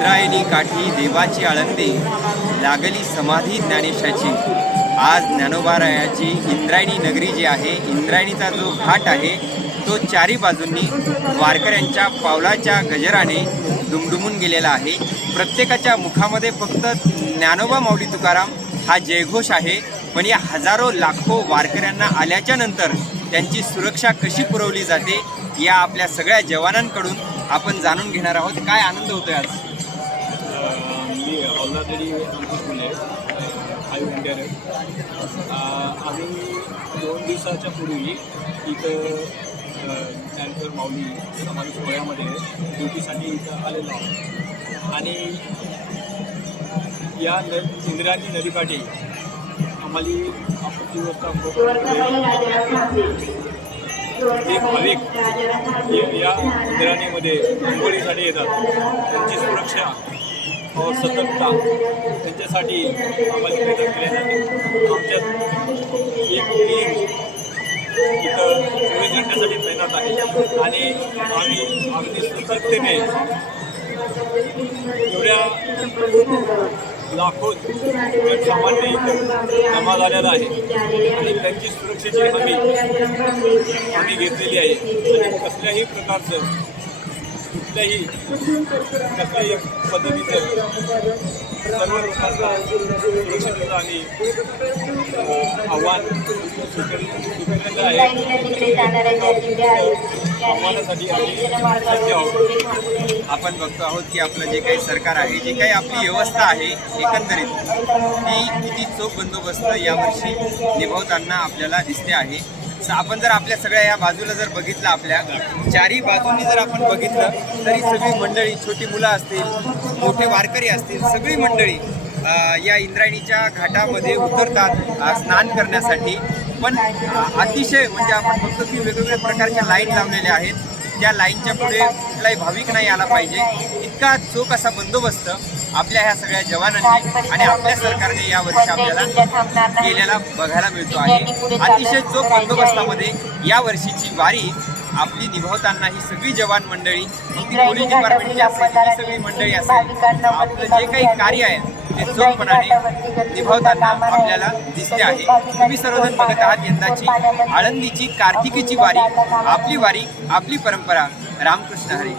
इंद्रायणी काठी देवाची आळंदी लागली समाधी ज्ञानेशाची. आज ज्ञानोबारायाची इंद्रायणी नगरी जी आहे इंद्रायणीचा जो घाट आहे तो चारी बाजूंनी वारकऱ्यांच्या पावलाच्या गजराने दुमडुमून गेलेला आहे. प्रत्येकाच्या मुखामध्ये फक्त ज्ञानोबा माऊली तुकाराम हा जयघोष आहे. पण या हजारो लाखो वारकऱ्यांना आल्याच्यानंतर त्यांची सुरक्षा कशी पुरवली जाते या आपल्या सगळ्या जवानांकडून आपण जाणून घेणार आहोत. काय आनंद होतोय आज? मी हौलादेवी अंकुश फुले आय इंडियन आम्ही दोन दिवसाच्या पूर्वी इथं कॅन्सर माऊली समाज सोहळ्यामध्ये ड्युटीसाठी इथं आलेलो आहोत आणि या न इंद्रायणी नदीकाठी आम्हाला आपत्ती व्यवस्था एक भाविक या इंद्राणीमध्ये अंघोळीसाठी येतात त्यांची सुरक्षा हो, व सतर्कता त्यांच्यासाठी आम्हाला प्रयत्न केले जाते. आमच्यात एक टीम इथं चोवीस घंट्यासाठी तैनात आहे. आणि आम्ही अगदी सतर्कतेने एवढ्या लाखो सामान्य इथं जमा झालेला आहे. आणि त्यांची सुरक्षेची हमी आम्ही घेतलेली आहे. आणि कसल्याही प्रकारचं कुठल्याही कसल्याही पद्धतीचं सर्व लोकांना सुरक्षितता आणि आव्हान स्वीकारलेलं आहे. आव्हानासाठी आम्ही सज्ज आहोत आपण बघतो आहोत की आपलं जे काही सरकार आहे जी काही आपली व्यवस्था आहे एकंदरीत ती किती चोख बंदोबस्त यावर्षी निभावताना आपल्याला दिसते आहे. आपण जर आपल्या सगळ्या या बाजूला जर बघितलं आपल्या चारी बाजूंनी जर आपण बघितलं तरी सगळी मंडळी छोटी मुलं असतील मोठे वारकरी असतील सगळी मंडळी या इंद्रायणीच्या घाटामध्ये उतरतात स्नान करण्यासाठी. पण अतिशय म्हणजे आपण बघतो की वेगवेगळ्या प्रकारच्या लाईन लावलेल्या आहेत. त्या लाईनच्या पुढे कुठलाही भाविक नाही आला पाहिजे. इतका चोख असा बंदोबस्त आपल्या ह्या सगळ्या जवानांनी आणि आपल्या सरकारने यावर्षी आपल्याला केलेला बघायला मिळतो आहे. अतिशय चोख बंदोबस्तामध्ये या वर्षीची वारी आपली निभावताना ही सगळी जवान मंडळी ती पोलीस डिपार्टमेंटची असेल ही सगळी मंडळी असेल आपलं जे काही कार्य आहे ते चोखपणाने निभावताना आपल्याला दिसते आहे. तुम्ही सर्वजण बघत आहात यंदाची आळंदीची कार्तिकीची वारी आपली वारी आपली परंपरा. रामकृष्ण हरी.